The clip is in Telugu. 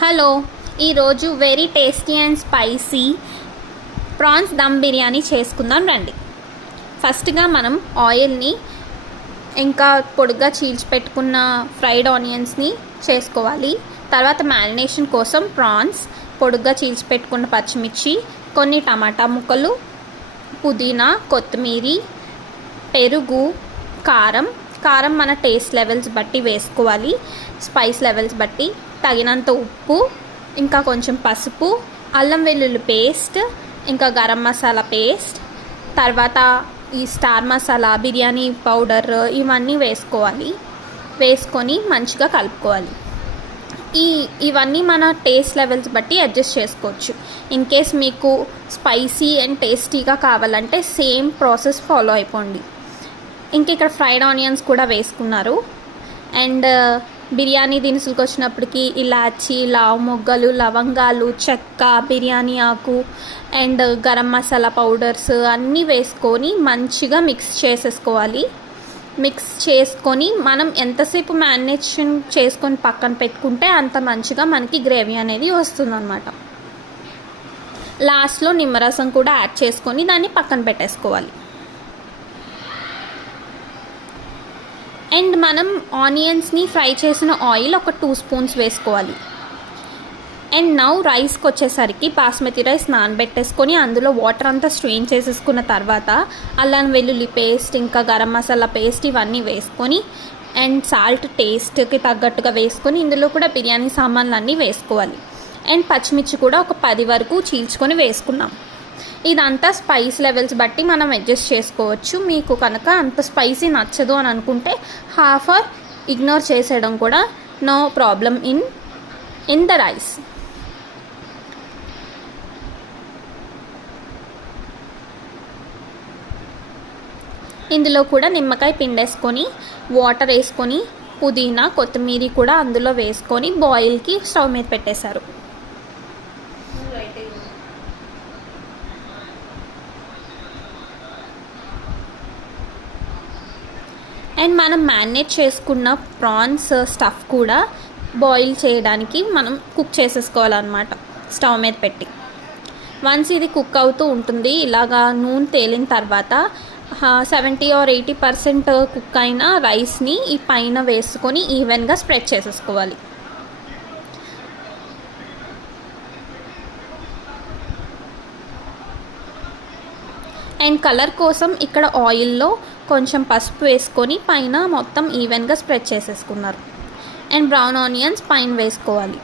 హలో, ఈరోజు very tasty and spicy prawns dum biryani చేసుకుందాం రండి. ఫస్ట్గా మనం ఆయిల్ని ఇంకా పొడుగ్గా చీల్చి పెట్టుకున్న ఫ్రైడ్ ఆనియన్స్ని చేసుకోవాలి. తర్వాత మ్యారినేషన్ కోసం ప్రాన్స్, పొడుగ్గా చీల్చి పెట్టుకున్న పచ్చిమిర్చి, కొన్ని టమాటా ముక్కలు, పుదీనా, కొత్తిమీర, పెరుగు, కారం మన టేస్ట్ లెవెల్స్ బట్టి వేసుకోవాలి. స్పైస్ లెవెల్స్ బట్టి తగినంత ఉప్పు, ఇంకా కొంచెం పసుపు, అల్లం వెల్లుల్లి పేస్ట్, ఇంకా గరం మసాలా పేస్ట్, తర్వాత ఈ స్టార్ మసాలా, బిర్యానీ పౌడర్ ఇవన్నీ వేసుకొని మంచిగా కలుపుకోవాలి. ఇవన్నీ మన టేస్ట్ లెవెల్స్ బట్టి అడ్జస్ట్ చేసుకోవచ్చు. ఇన్ కేస్ మీకు స్పైసీ అండ్ టేస్టీగా కావాలంటే సేమ్ ప్రాసెస్ ఫాలో అయిపోండి. ఇంక ఇక్కడ ఫ్రైడ్ ఆనియన్స్ కూడా వేసుకున్నారు. అండ్ బిర్యానీ దినుసులకు వచ్చినప్పటికీ ఇలాచి, లావు మొగ్గలు, లవంగాలు, చెక్క, బిర్యానీ ఆకు అండ్ గరం మసాలా పౌడర్స్ అన్నీ వేసుకొని మంచిగా మిక్స్ చేసేసుకోవాలి. మిక్స్ చేసుకొని మనం ఎంతసేపు మ్యారినేషన్ చేసుకొని పక్కన పెట్టుకుంటే అంత మంచిగా మనకి గ్రేవీ అనేది వస్తుందన్నమాట. లాస్ట్లో నిమ్మరసం కూడా యాడ్ చేసుకొని దాన్ని పక్కన పెట్టేసుకోవాలి. అండ్ మనం ఆనియన్స్ని ఫ్రై చేసిన ఆయిల్ ఒక 2 స్పూన్స్ వేసుకోవాలి. అండ్ నౌ రైస్కి వచ్చేసరికి బాస్మతి రైస్ నానబెట్టేసుకొని అందులో వాటర్ అంతా స్ట్రెయిన్ చేసేసుకున్న తర్వాత అల్లం వెల్లుల్లి పేస్ట్, ఇంకా గరం మసాలా పేస్ట్ ఇవన్నీ వేసుకొని అండ్ సాల్ట్ టేస్ట్కి తగ్గట్టుగా వేసుకొని ఇందులో కూడా బిర్యానీ సామాన్లు అన్నీ వేసుకోవాలి. అండ్ పచ్చిమిర్చి కూడా ఒక 10 వరకు చీల్చుకొని వేసుకున్నాం. ఇదంతా స్పైస్ లెవెల్స్ బట్టి మనం అడ్జస్ట్ చేసుకోవచ్చు. మీకు కనుక అంత స్పైసీ నచ్చదు అని అనుకుంటే హాఫ్ ఆర్ ఇగ్నోర్ చేసేయడం కూడా no problem in the rice. ఇందులో కూడా నిమ్మకాయ పిండేసుకొని వాటర్ వేసుకొని పుదీనా, కొత్తిమీర కూడా అందులో వేసుకొని బాయిల్కి స్టవ్ మీద పెట్టేశారు. అండ్ మనం మ్యారినేట్ చేసుకున్న ప్రాన్స్ స్టఫ్ కూడా బాయిల్ చేయడానికి మనం కుక్ చేసేసుకోవాలన్నమాట స్టవ్ మీద పెట్టి. వన్స్ ఇది కుక్ అవుతూ ఉంటుంది, ఇలాగా నూనె తేలిన తర్వాత 70 or 80% కుక్ అయిన రైస్ని ఈ పైన వేసుకొని ఈవెన్గా స్ప్రెడ్ చేసేసుకోవాలి. అండ్ కలర్ కోసం ఇక్కడ ఆయిల్లో కొంచెం పసుపు వేసుకొని పైన మొత్తం ఈవెన్గా స్ప్రెడ్ చేసేసుకున్నారు. అండ్ బ్రౌన్ ఆనియన్స్ పైన వేసుకోవాలి.